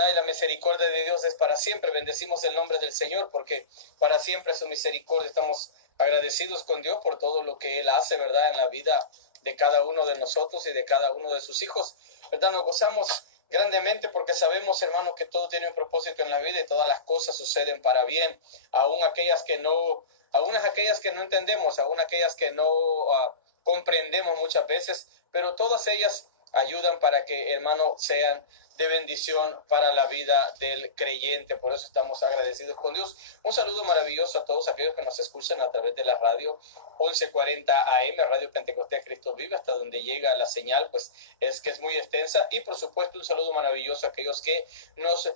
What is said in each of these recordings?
¿verdad? Y la misericordia de Dios es para siempre. Bendecimos el nombre del Señor porque para siempre es su misericordia. Estamos agradecidos con Dios por todo lo que Él hace, ¿verdad? En la vida de cada uno de nosotros y de cada uno de sus hijos, ¿verdad? Nos gozamos grandemente porque sabemos, hermanos, que todo tiene un propósito en la vida y todas las cosas suceden para bien, aún aquellas que no entendemos, aún aquellas que no comprendemos muchas veces, pero todas ellas ayudan para que, hermanos, sean de bendición para la vida del creyente. Por eso estamos agradecidos con Dios. Un saludo maravilloso a todos aquellos que nos escuchan a través de la radio 1140 AM, Radio Pentecostés Cristo Vive, hasta donde llega la señal, pues es que es muy extensa. Y por supuesto un saludo maravilloso a aquellos que nos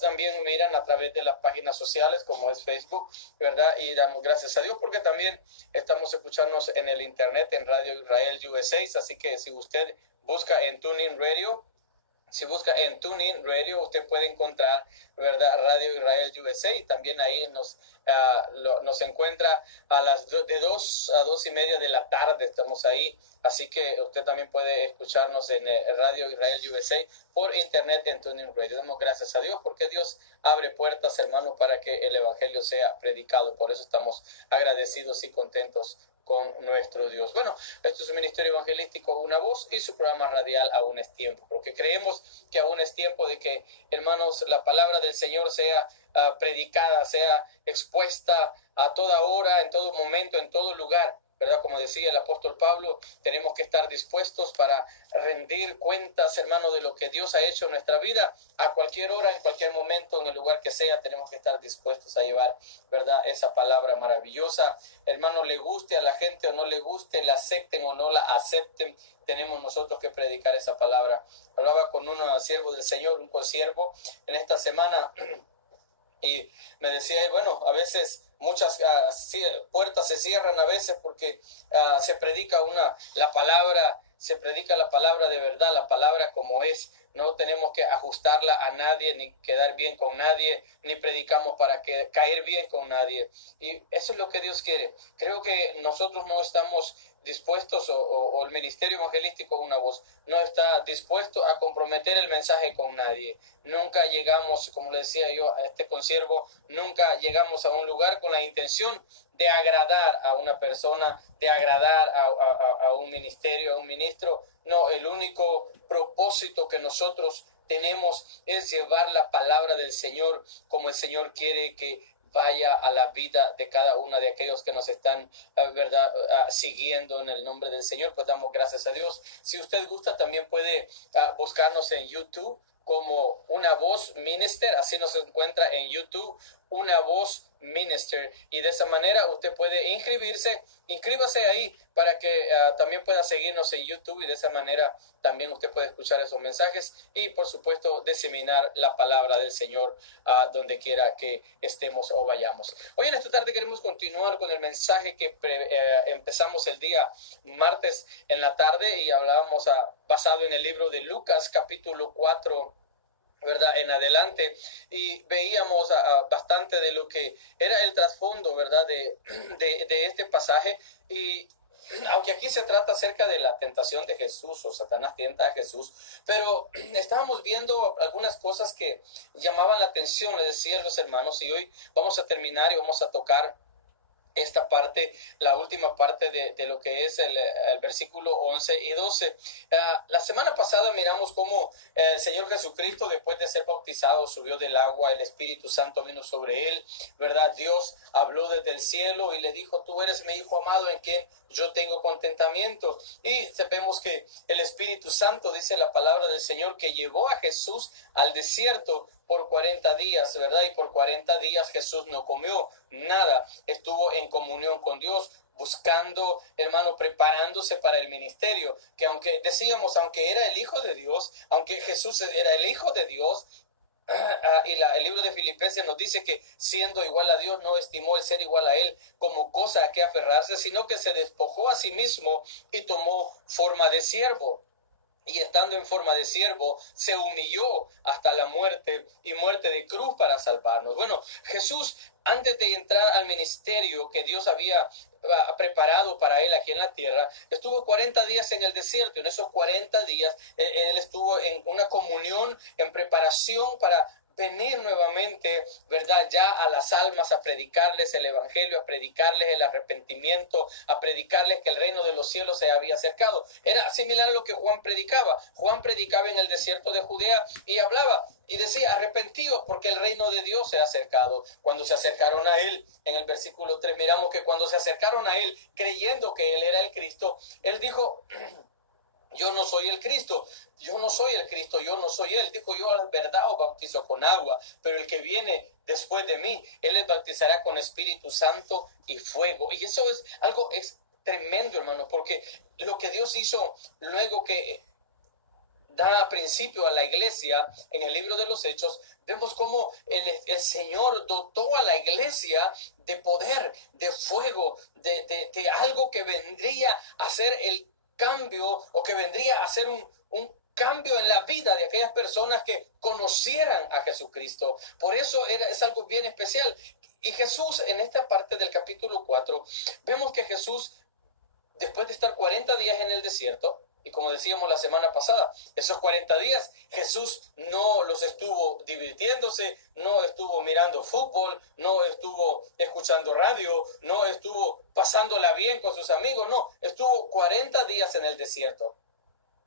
también miran a través de las páginas sociales como es Facebook, ¿verdad? Y damos gracias a Dios porque también estamos escuchándonos en el internet en Radio Israel USA, así que si usted busca en TuneIn Radio, usted puede encontrar, ¿verdad?, Radio Israel USA, y también ahí nos encuentra de 2 a 2 y media de la tarde, estamos ahí, así que usted también puede escucharnos en Radio Israel USA por internet en TuneIn Radio. Damos gracias a Dios porque Dios abre puertas, hermanos, para que el evangelio sea predicado. Por eso estamos agradecidos y contentos con nuestro Dios. Bueno, esto es un ministerio evangelístico, Una Voz, y su programa radial Aún es Tiempo, porque creemos que aún es tiempo de que, hermanos, la palabra del Señor sea predicada, sea expuesta a toda hora, en todo momento, en todo lugar, ¿verdad? Como decía el apóstol Pablo, tenemos que estar dispuestos para rendir cuentas, hermano, de lo que Dios ha hecho en nuestra vida. A cualquier hora, en cualquier momento, en el lugar que sea, tenemos que estar dispuestos a llevar, ¿verdad?, esa palabra maravillosa. Hermano, le guste a la gente o no le guste, la acepten o no la acepten, tenemos nosotros que predicar esa palabra. Hablaba con un siervo del Señor, un consiervo, en esta semana, y me decía, bueno, a veces muchas puertas se cierran a veces porque se predica la palabra de verdad, la palabra como es. No tenemos que ajustarla a nadie, ni quedar bien con nadie, ni predicamos para caer bien con nadie. Y eso es lo que Dios quiere. Creo que nosotros no estamos dispuestos, o el ministerio evangelístico Una Voz no está dispuesto a comprometer el mensaje con nadie. Nunca llegamos, como le decía yo a este consiervo, nunca llegamos a un lugar con la intención de agradar a una persona, de agradar a un ministerio, a un ministro. No, el único propósito que nosotros tenemos es llevar la palabra del Señor como el Señor quiere que vaya a la vida de cada uno de aquellos que nos están, ¿verdad?, siguiendo en el nombre del Señor. Pues damos gracias a Dios. Si usted gusta, también puede buscarnos en YouTube como Una Voz Minister, así nos encuentra en YouTube, Una Voz Minister, y de esa manera usted puede inscríbase ahí para que también pueda seguirnos en YouTube, y de esa manera también usted puede escuchar esos mensajes y por supuesto diseminar la palabra del Señor donde quiera que estemos o vayamos. Hoy en esta tarde queremos continuar con el mensaje que empezamos el día martes en la tarde, y hablábamos basado en el libro de Lucas capítulo 4, ¿verdad?, en adelante, y veíamos bastante de lo que era el trasfondo, ¿verdad?, de este pasaje. Y aunque aquí se trata acerca de la tentación de Jesús, o Satanás tienta a Jesús, pero estábamos viendo algunas cosas que llamaban la atención, les decía a los hermanos, y hoy vamos a terminar y vamos a tocar esta parte, la última parte de lo que es el versículo 11 y 12. La semana pasada miramos cómo el Señor Jesucristo, después de ser bautizado, subió del agua, el Espíritu Santo vino sobre él, ¿verdad? Dios habló desde el cielo y le dijo: tú eres mi Hijo amado en quien yo tengo contentamiento. Y sabemos que el Espíritu Santo, dice la palabra del Señor, que llevó a Jesús al desierto por 40 días, ¿verdad? Y por 40 días Jesús no comió nada, estuvo en comunión con Dios, buscando, hermano, preparándose para el ministerio, que aunque era el Hijo de Dios, aunque Jesús era el Hijo de Dios, el libro de Filipenses nos dice que siendo igual a Dios no estimó el ser igual a él como cosa a que aferrarse, sino que se despojó a sí mismo y tomó forma de siervo. y estando en forma de siervo, se humilló hasta la muerte y muerte de cruz para salvarnos. Bueno, Jesús, antes de entrar al ministerio que Dios había preparado para él aquí en la tierra, estuvo 40 días en el desierto. En esos 40 días él estuvo en una comunión, en preparación para venir nuevamente, ¿verdad? Ya a las almas, a predicarles el evangelio, a predicarles el arrepentimiento, a predicarles que el reino de los cielos se había acercado. Era similar a lo que Juan predicaba. Juan predicaba en el desierto de Judea y hablaba y decía: arrepentidos porque el reino de Dios se ha acercado. Cuando se acercaron a él, en el versículo 3 miramos que cuando se acercaron a él creyendo que él era el Cristo, él dijo: yo no soy el Cristo, yo no soy el Cristo, yo no soy él. Dijo: yo a la verdad os bautizo con agua, pero el que viene después de mí, él les bautizará con Espíritu Santo y fuego. Y eso es algo tremendo, hermano, porque lo que Dios hizo luego que da principio a la iglesia en el libro de los Hechos, vemos cómo el Señor dotó a la iglesia de poder, de fuego, de algo que vendría a ser el cambio, o que vendría a ser un cambio en la vida de aquellas personas que conocieran a Jesucristo. Por eso es algo bien especial. Y Jesús, en esta parte del capítulo 4, vemos que Jesús, después de estar 40 días en el desierto, y como decíamos la semana pasada, esos 40 días Jesús no los estuvo divirtiéndose, no estuvo mirando fútbol, no estuvo escuchando radio, no estuvo pasándola bien con sus amigos, no, estuvo 40 días en el desierto,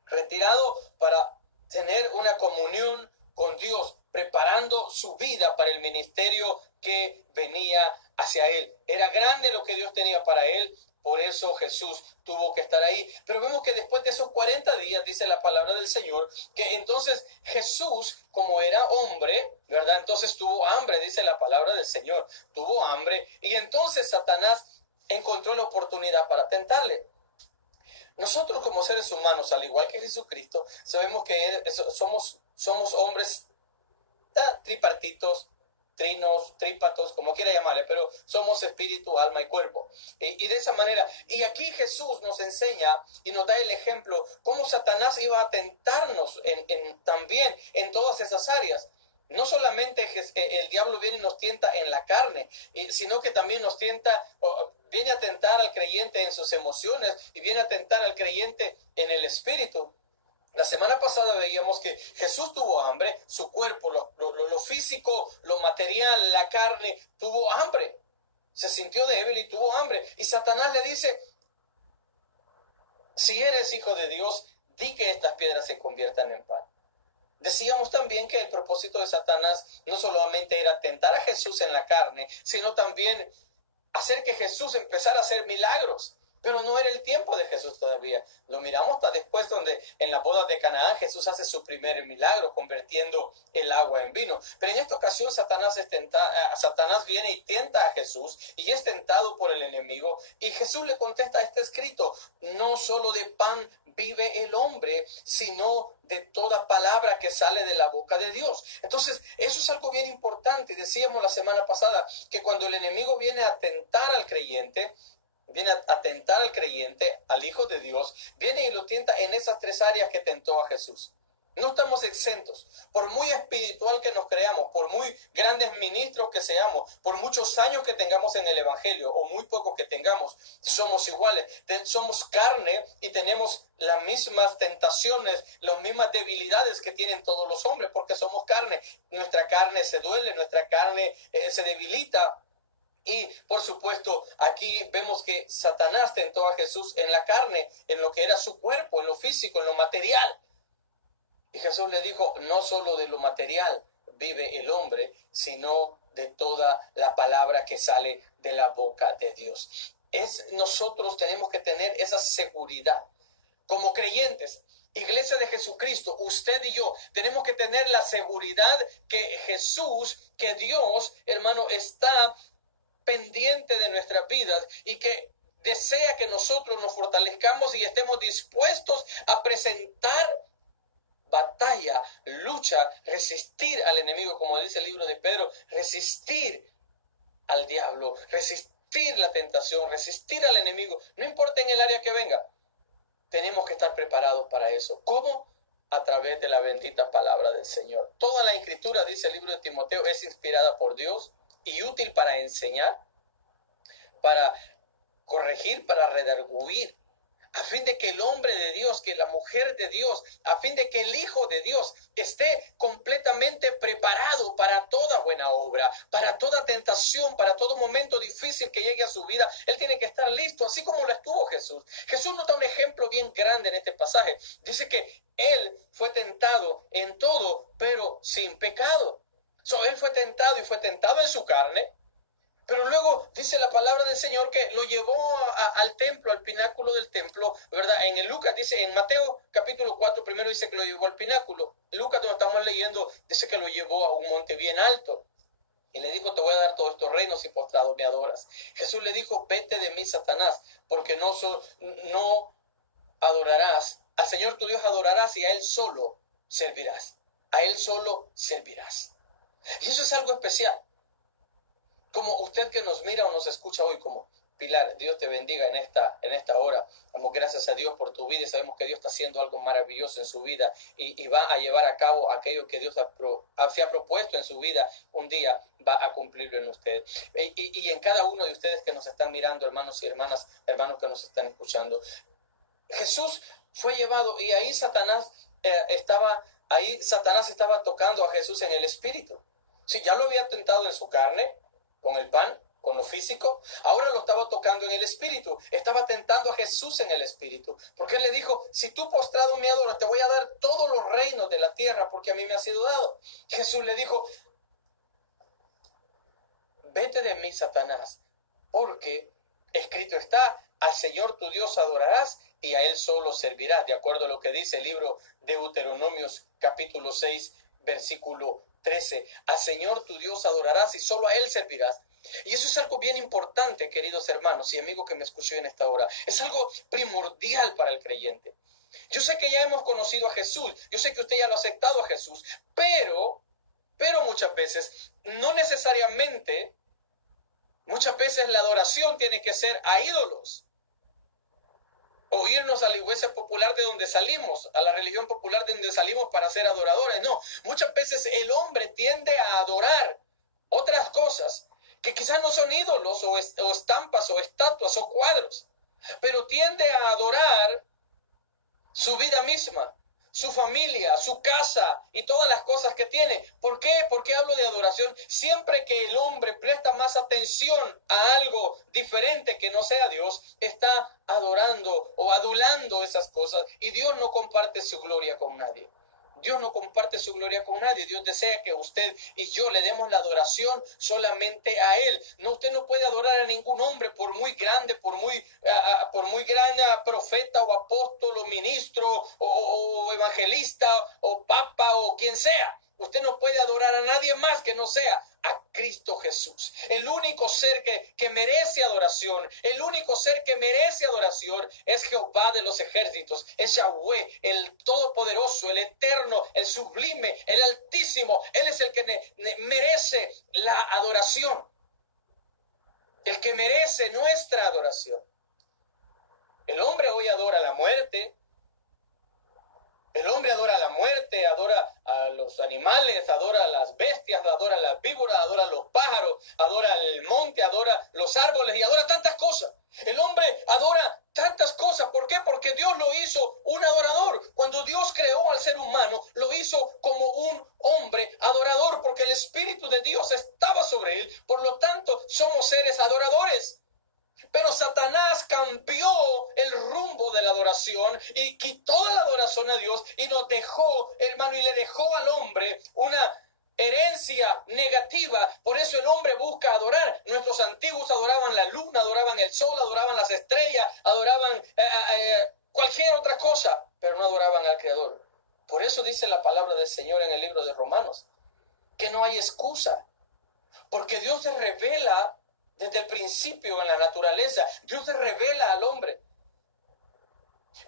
retirado para tener una comunión con Dios, preparando su vida para el ministerio que venía hacia él. Era grande lo que Dios tenía para él. Por eso Jesús tuvo que estar ahí. Pero vemos que después de esos 40 días, dice la palabra del Señor, que entonces Jesús, como era hombre, ¿verdad? Entonces tuvo hambre, dice la palabra del Señor. Tuvo hambre y entonces Satanás encontró la oportunidad para tentarle. Nosotros como seres humanos, al igual que Jesucristo, sabemos que somos hombres tripartitos, trinos, trípatos, como quiera llamarle, pero somos espíritu, alma y cuerpo. Y de esa manera, y aquí Jesús nos enseña y nos da el ejemplo cómo Satanás iba a tentarnos también en todas esas áreas. No solamente el diablo viene y nos tienta en la carne, sino que también nos tienta, viene a tentar al creyente en sus emociones y viene a tentar al creyente en el espíritu. La semana pasada veíamos que Jesús tuvo hambre, su cuerpo, lo físico, lo material, la carne, tuvo hambre. Se sintió débil y tuvo hambre. Y Satanás le dice: si eres hijo de Dios, di que estas piedras se conviertan en pan. Decíamos también que el propósito de Satanás no solamente era tentar a Jesús en la carne, sino también hacer que Jesús empezara a hacer milagros. Pero no era el tiempo de Jesús todavía. Lo miramos hasta después, donde en la boda de Canaán Jesús hace su primer milagro, convirtiendo el agua en vino. Pero en esta ocasión Satanás viene y tienta a Jesús, y es tentado por el enemigo. Y Jesús le contesta: está escrito, no solo de pan vive el hombre, sino de toda palabra que sale de la boca de Dios. Entonces, eso es algo bien importante. Decíamos la semana pasada que cuando el enemigo viene a tentar al creyente, al Hijo de Dios, viene y lo tienta en esas tres áreas que tentó a Jesús. No estamos exentos. Por muy espiritual que nos creamos, por muy grandes ministros que seamos, por muchos años que tengamos en el evangelio o muy pocos que tengamos, somos iguales. Somos carne y tenemos las mismas tentaciones, las mismas debilidades que tienen todos los hombres, porque somos carne. Nuestra carne se duele, nuestra carne se debilita. Y por supuesto, aquí vemos que Satanás tentó a Jesús en la carne, en lo que era su cuerpo, en lo físico, en lo material. Y Jesús le dijo: no solo de lo material vive el hombre, sino de toda la palabra que sale de la boca de Dios. Nosotros tenemos que tener esa seguridad. Como creyentes, Iglesia de Jesucristo, usted y yo, tenemos que tener la seguridad que Jesús, que Dios, hermano, está pendiente de nuestras vidas y que desea que nosotros nos fortalezcamos y estemos dispuestos a presentar batalla, lucha, resistir al enemigo, como dice el libro de Pedro, resistir al diablo, resistir la tentación, resistir al enemigo, no importa en el área que venga. Tenemos que estar preparados para eso. ¿Cómo? a través de la bendita palabra del Señor. Toda la escritura, dice el libro de Timoteo, es inspirada por Dios y útil para enseñar, para corregir, para redarguir, a fin de que el hombre de Dios, que la mujer de Dios, a fin de que el hijo de Dios esté completamente preparado para toda buena obra, para toda tentación, para todo momento difícil que llegue a su vida. Él tiene que estar listo, así como lo estuvo Jesús. Jesús nos da un ejemplo bien grande en este pasaje. Dice que él fue tentado en todo, pero sin pecado. Él fue tentado y fue tentado en su carne. Pero luego dice la palabra del Señor que lo llevó al templo, al pináculo del templo, ¿verdad? En el Lucas dice, en Mateo capítulo 4, primero dice que lo llevó al pináculo. Lucas, donde estamos leyendo, dice que lo llevó a un monte bien alto. Y le dijo, te voy a dar todos estos reinos y postrado me adoras. Jesús le dijo, vete de mí, Satanás, porque no adorarás, al Señor tu Dios adorarás y a Él solo servirás. A Él solo servirás. Y eso es algo especial. Como usted que nos mira o nos escucha hoy, como Pilar, Dios te bendiga en esta hora. Damos gracias a Dios por tu vida y sabemos que Dios está haciendo algo maravilloso en su vida y va a llevar a cabo aquello que Dios se ha propuesto en su vida. Un día va a cumplirlo en usted. Y en cada uno de ustedes que nos están mirando, hermanos y hermanas, hermanos que nos están escuchando. Jesús fue llevado y ahí Satanás estaba tocando a Jesús en el espíritu. Sí, ya lo había tentado en su carne, con el pan, con lo físico, ahora lo estaba tocando en el espíritu, estaba tentando a Jesús en el espíritu, porque él le dijo, si tú postrado me adoras, te voy a dar todos los reinos de la tierra, porque a mí me ha sido dado. Jesús le dijo, vete de mí, Satanás, porque escrito está, al Señor tu Dios adorarás y a Él solo servirás, de acuerdo a lo que dice el libro de Deuteronomios capítulo 6, versículo 13. Al Señor tu Dios adorarás y solo a Él servirás. Y eso es algo bien importante, queridos hermanos y amigos que me escuchan en esta hora. Es algo primordial para el creyente. Yo sé que ya hemos conocido a Jesús, yo sé que usted ya lo ha aceptado a Jesús, pero muchas veces, no necesariamente, muchas veces la adoración tiene que ser a ídolos. O irnos a la iglesia popular de donde salimos, a la religión popular de donde salimos para ser adoradores. No, muchas veces el hombre tiende a adorar otras cosas que quizás no son ídolos o estampas o estatuas o cuadros, pero tiende a adorar su vida misma, su familia, su casa y todas las cosas que tiene. ¿Por qué? ¿Por qué hablo de adoración? Siempre que el hombre presta más atención a algo diferente que no sea Dios, está adorando o adulando esas cosas y Dios no comparte su gloria con nadie. Dios no comparte su gloria con nadie. Dios desea que usted y yo le demos la adoración solamente a Él. No, usted no puede adorar a ningún hombre, por muy grande, por muy gran profeta o apóstol o ministro o evangelista o papa o quien sea. Usted no puede adorar a nadie más que no sea a Cristo Jesús. El único ser que merece adoración, el único ser que merece adoración es Jehová de los ejércitos, es Yahweh, el todopoderoso, el eterno, el sublime, el altísimo. Él es el que merece la adoración, el que merece nuestra adoración. El hombre hoy adora la muerte. El hombre adora la muerte, adora a los animales, adora a las bestias, adora a las víboras, adora a los pájaros, adora el monte, adora los árboles y adora tantas cosas. El hombre adora tantas cosas. ¿Por qué? Porque Dios lo hizo un adorador. Cuando Dios creó al ser humano, lo hizo como un hombre adorador, porque el Espíritu de Dios estaba sobre él. Por lo tanto, somos seres adoradores. Pero Satanás cambió el rumbo de la adoración y quitó la adoración a Dios y nos dejó, hermano, y le dejó al hombre una herencia negativa. Por eso el hombre busca adorar. Nuestros antiguos adoraban la luna, adoraban el sol, adoraban las estrellas, adoraban cualquier otra cosa, pero no adoraban al Creador. Por eso dice la palabra del Señor en el libro de Romanos, que no hay excusa, porque Dios se revela desde el principio en la naturaleza. Dios se revela al hombre.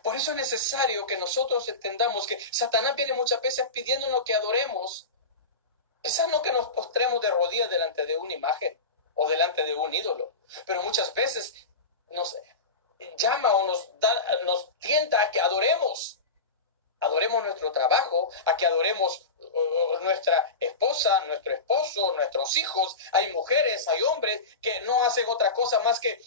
Por eso es necesario que nosotros entendamos que Satanás viene muchas veces pidiéndonos que adoremos. Quizás no que nos postremos de rodillas delante de una imagen o delante de un ídolo, pero muchas veces nos llama o nos tienta a que adoremos adoremos nuestro trabajo, a que adoremos nuestra esposa, nuestro esposo, nuestros hijos. Hay mujeres, hay hombres que no hacen otra cosa más que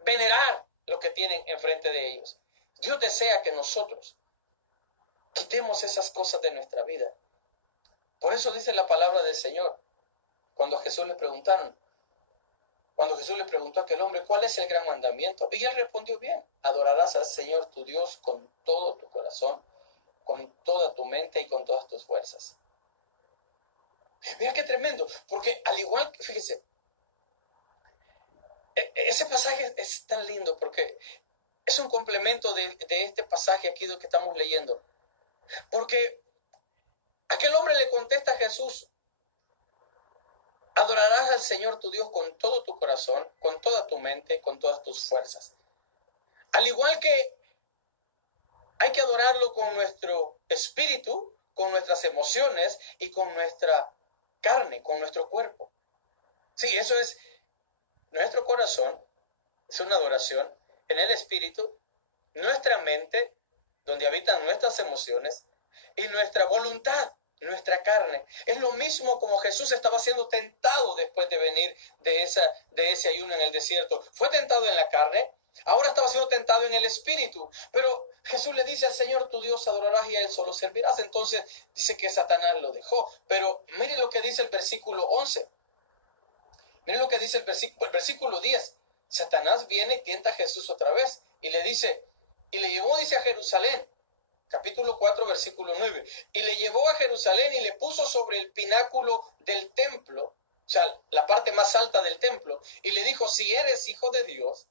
venerar lo que tienen enfrente de ellos. Dios desea que nosotros quitemos esas cosas de nuestra vida. Por eso dice la palabra del Señor. Cuando a Jesús le preguntaron, cuando Jesús le preguntó a aquel hombre, ¿cuál es el gran mandamiento? Y él respondió bien: adorarás al Señor tu Dios con todo tu corazón, con toda tu mente y con todas tus fuerzas. Vea qué tremendo, porque al igual que, fíjese, ese pasaje es tan lindo porque es un complemento de este pasaje aquí que estamos leyendo. Porque aquel hombre le contesta a Jesús: adorarás al Señor tu Dios con todo tu corazón, con toda tu mente, con todas tus fuerzas. Al igual que hay que adorarlo con nuestro espíritu, con nuestras emociones y con nuestra carne, con nuestro cuerpo. Sí, eso es nuestro corazón, es una adoración en el espíritu, nuestra mente, donde habitan nuestras emociones, y nuestra voluntad, nuestra carne. Es lo mismo como Jesús estaba siendo tentado después de venir de ese ayuno en el desierto. Fue tentado en la carne, ahora estaba siendo tentado en el espíritu. Pero Jesús le dice al Señor tu Dios adorarás y a Él solo servirás. Entonces dice que Satanás lo dejó. Pero mire lo que dice el versículo 11. Mire lo que dice el versículo 10. Satanás viene y tienta a Jesús otra vez. Y le dice, y le llevó, dice, a Jerusalén. Capítulo 4, versículo 9. Y le llevó a Jerusalén y le puso sobre el pináculo del templo, o sea, la parte más alta del templo, y le dijo: si eres hijo de Dios,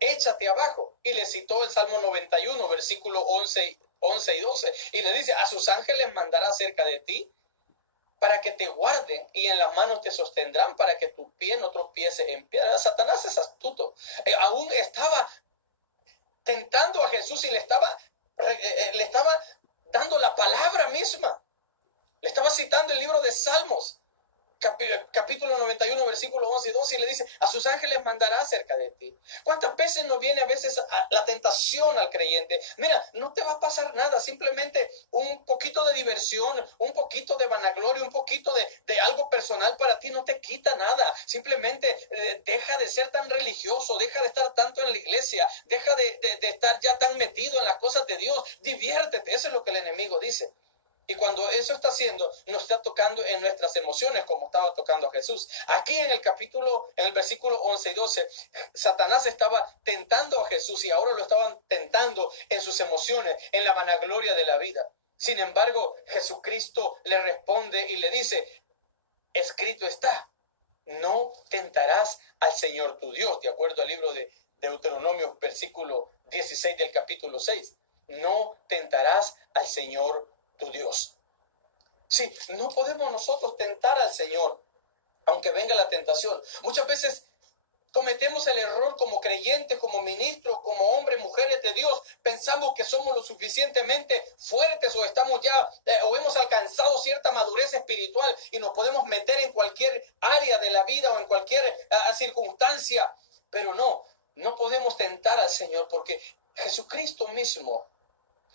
échate abajo. Y le citó el Salmo 91, versículo 11 y 12. Y le dice: a sus ángeles mandará cerca de ti, para que te guarden, y en las manos te sostendrán, para que tu pie no tropiece en piedra. Satanás es astuto. Aún estaba tentando a Jesús y le estaba dando la palabra misma. Le estaba citando el libro de Salmos, capítulo 91, versículo 11 y 12, y le dice: a sus ángeles mandará cerca de ti. ¿Cuántas veces nos viene a veces la tentación al creyente? Mira, no te va a pasar nada, simplemente un poquito de diversión, un poquito de vanagloria, un poquito de algo personal para ti no te quita nada. Simplemente deja de ser tan religioso, deja de estar tanto en la iglesia, deja de estar ya tan metido en las cosas de Dios, diviértete. Eso es lo que el enemigo dice. Y cuando eso está haciendo, nos está tocando en nuestras emociones, como estaba tocando a Jesús. Aquí en el versículo 11 y 12, Satanás estaba tentando a Jesús y ahora lo estaban tentando en sus emociones, en la vanagloria de la vida. Sin embargo, Jesucristo le responde y le dice: escrito está, no tentarás al Señor tu Dios, de acuerdo al libro de Deuteronomio, versículo 16 del capítulo 6. No tentarás al Señor tu Dios. Sí, no podemos nosotros tentar al Señor, aunque venga la tentación. Muchas veces cometemos el error como creyentes, como ministros, como hombres, mujeres de Dios. Pensamos que somos lo suficientemente fuertes o estamos ya, o hemos alcanzado cierta madurez espiritual y nos podemos meter en cualquier área de la vida o en cualquier circunstancia. Pero no podemos tentar al Señor, porque Jesucristo mismo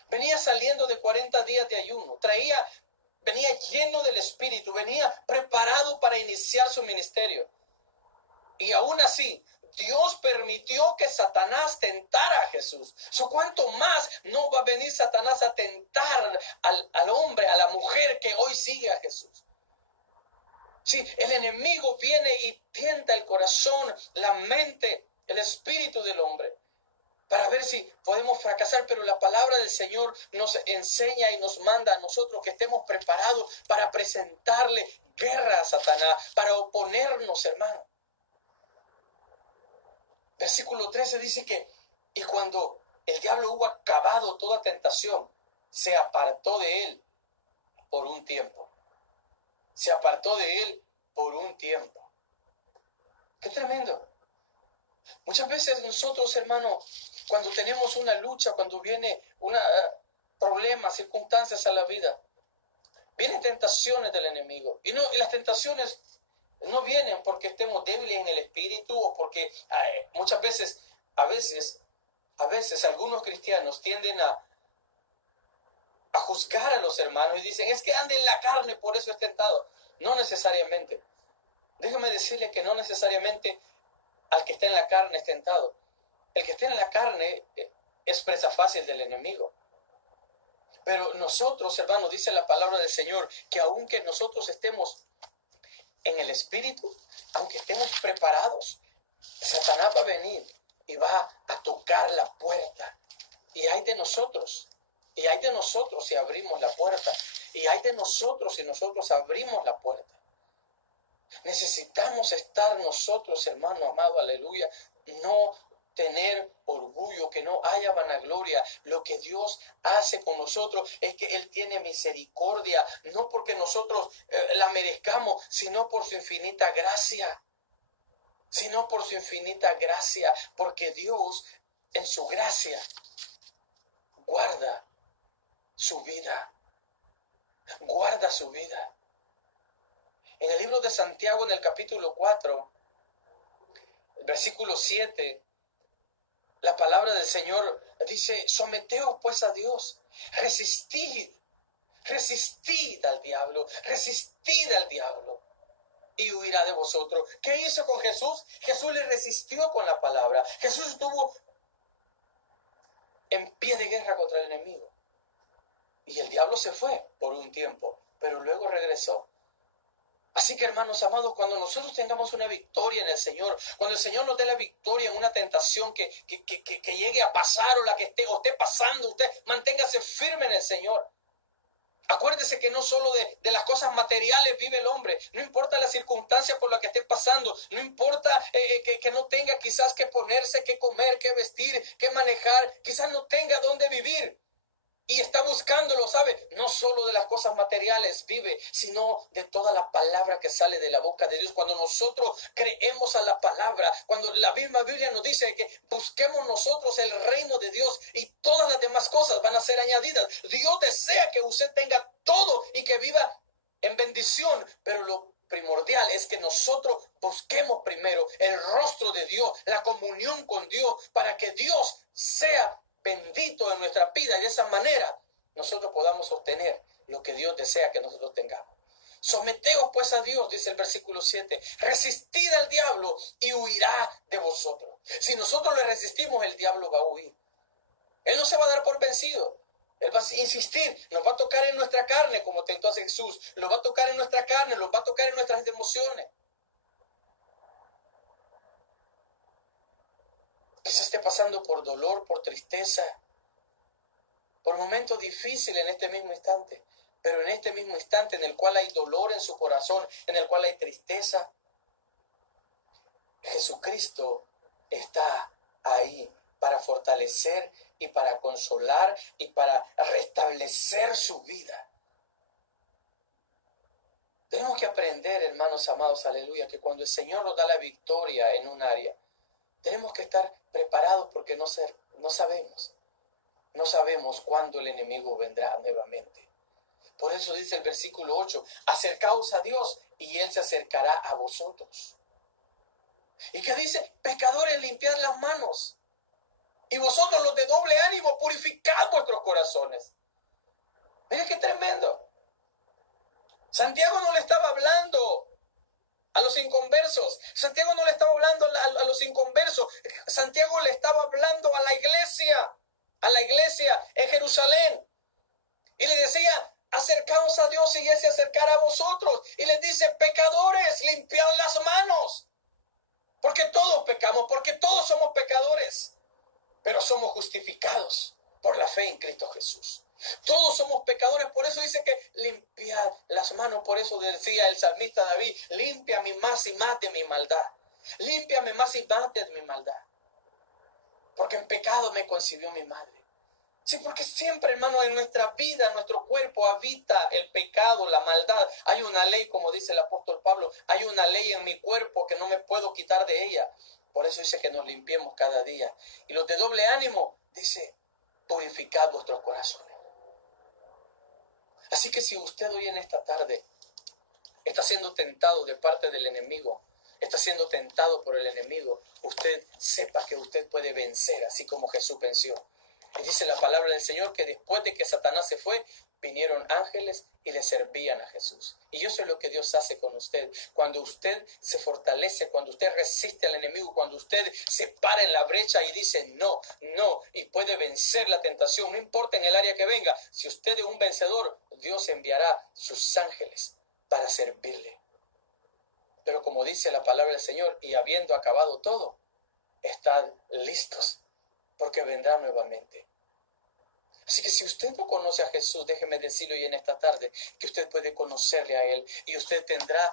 venía saliendo de 40 días de ayuno, venía lleno del Espíritu, venía preparado para iniciar su ministerio. Y aún así, Dios permitió que Satanás tentara a Jesús. ¿Cuánto más no va a venir Satanás a tentar al hombre, a la mujer que hoy sigue a Jesús? Sí, el enemigo viene y tienta el corazón, la mente, el espíritu del hombre, para ver si podemos fracasar, pero la palabra del Señor nos enseña y nos manda a nosotros que estemos preparados para presentarle guerra a Satanás, para oponernos, hermano. Versículo 13 dice que, y cuando el diablo hubo acabado toda tentación, se apartó de él por un tiempo. Se apartó de él por un tiempo. ¡Qué tremendo! Muchas veces nosotros, hermano, cuando tenemos una lucha, cuando viene problemas, circunstancias a la vida, vienen tentaciones del enemigo. Y las tentaciones no vienen porque estemos débiles en el espíritu o porque muchas veces, a veces algunos cristianos tienden a juzgar a los hermanos y dicen, es que anda en la carne, por eso es tentado. No necesariamente. Déjame decirle que no necesariamente al que está en la carne es tentado. El que está en la carne es presa fácil del enemigo. Pero nosotros, hermanos, dice la palabra del Señor, que aunque nosotros estemos en el Espíritu, aunque estemos preparados, Satanás va a venir y va a tocar la puerta. Y hay de nosotros si abrimos la puerta. Y hay de nosotros si nosotros abrimos la puerta. Necesitamos estar nosotros, hermano amado, aleluya, no tener orgullo, que no haya vanagloria. Lo que Dios hace con nosotros es que Él tiene misericordia, no porque nosotros la merezcamos, sino por su infinita gracia. Porque Dios en su gracia guarda su vida. En el libro de Santiago, en el capítulo 4, el versículo 7, la palabra del Señor dice, someteos pues a Dios, resistid al diablo, y huirá de vosotros. ¿Qué hizo con Jesús? Jesús le resistió con la palabra. Jesús estuvo en pie de guerra contra el enemigo. Y el diablo se fue por un tiempo, pero luego regresó. Así que, hermanos amados, cuando nosotros tengamos una victoria en el Señor, cuando el Señor nos dé la victoria en una tentación que llegue a pasar o la que esté pasando, usted manténgase firme en el Señor. Acuérdese que no solo de las cosas materiales vive el hombre, no importa la circunstancia por la que esté pasando, no importa que no tenga quizás que ponerse, que comer, que vestir, que manejar, quizás no tenga dónde vivir. Y está buscándolo, ¿sabe? No solo de las cosas materiales vive, sino de toda la palabra que sale de la boca de Dios. Cuando nosotros creemos a la palabra, cuando la misma Biblia nos dice que busquemos nosotros el reino de Dios y todas las demás cosas van a ser añadidas. Dios desea que usted tenga todo y que viva en bendición, pero lo primordial es que nosotros busquemos primero el rostro de Dios, la comunión con Dios, para que Dios sea bendito en nuestra vida y de esa manera nosotros podamos obtener lo que Dios desea que nosotros tengamos. Someteos pues a Dios, dice el versículo 7, resistid al diablo y huirá de vosotros. Si nosotros le resistimos, el diablo va a huir. Él no se va a dar por vencido. Él va a insistir, nos va a tocar en nuestra carne como tentó a Jesús, lo va a tocar en nuestra carne, lo va a tocar en nuestras emociones. Quizás esté pasando por dolor, por tristeza, por momentos difíciles en este mismo instante. Pero en este mismo instante en el cual hay dolor en su corazón, en el cual hay tristeza, Jesucristo está ahí para fortalecer y para consolar y para restablecer su vida. Tenemos que aprender, hermanos amados, aleluya, que cuando el Señor nos da la victoria en un área, tenemos que estar preparados porque no sabemos. No sabemos cuándo el enemigo vendrá nuevamente. Por eso dice el versículo 8, acercaos a Dios y Él se acercará a vosotros. ¿Y qué dice? Pecadores, limpiad las manos. Y vosotros los de doble ánimo, purificad vuestros corazones. Mira qué tremendo. Santiago no le estaba hablando a los inconversos. Santiago no le estaba hablando a los inconversos. Santiago le estaba hablando a la iglesia en Jerusalén. Y le decía, acercaos a Dios y Él se acercará a vosotros. Y les dice, pecadores, limpiad las manos. Porque todos pecamos, porque todos somos pecadores. Pero somos justificados por la fe en Cristo Jesús. Todos somos pecadores, por eso dice que limpiad las manos. Por eso decía el salmista David, límpiame más y más de mi maldad. Límpiame más y más de mi maldad. Porque en pecado me concibió mi madre. Sí, porque siempre, hermano, en nuestra vida, en nuestro cuerpo habita el pecado, la maldad. Hay una ley, como dice el apóstol Pablo, hay una ley en mi cuerpo que no me puedo quitar de ella. Por eso dice que nos limpiemos cada día. Y los de doble ánimo, dice, purificad vuestros corazones. Así que si usted hoy en esta tarde está siendo tentado de parte del enemigo, está siendo tentado por el enemigo, usted sepa que usted puede vencer, así como Jesús venció. Y dice la palabra del Señor que después de que Satanás se fue, vinieron ángeles y le servían a Jesús. Y eso es lo que Dios hace con usted. Cuando usted se fortalece, cuando usted resiste al enemigo, cuando usted se para en la brecha y dice no, no, y puede vencer la tentación, no importa en el área que venga. Si usted es un vencedor, Dios enviará sus ángeles para servirle. Pero como dice la palabra del Señor, y habiendo acabado todo, estad listos, porque vendrá nuevamente. Así que si usted no conoce a Jesús, déjeme decirlo hoy en esta tarde, que usted puede conocerle a Él y usted tendrá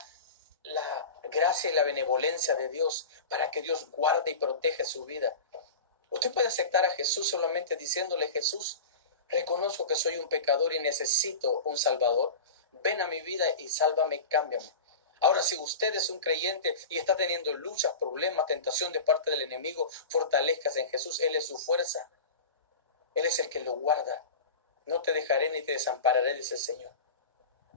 la gracia y la benevolencia de Dios para que Dios guarde y proteja su vida. Usted puede aceptar a Jesús solamente diciéndole: Jesús, reconozco que soy un pecador y necesito un Salvador. Ven a mi vida y sálvame, cámbiame. Ahora, si usted es un creyente y está teniendo luchas, problemas, tentación de parte del enemigo, fortalezcas en Jesús. Él es su fuerza. Él es el que lo guarda. No te dejaré ni te desampararé, dice el Señor.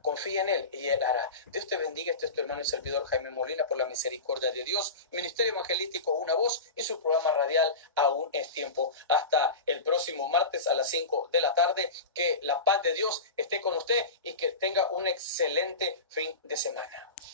Confía en Él y Él hará. Dios te bendiga. Este es tu hermano y servidor Jaime Molina, por la misericordia de Dios. Ministerio Evangelístico Una Voz y su programa radial Aún es Tiempo. Hasta el próximo martes a las 5 de la tarde. Que la paz de Dios esté con usted y que tenga un excelente fin de semana.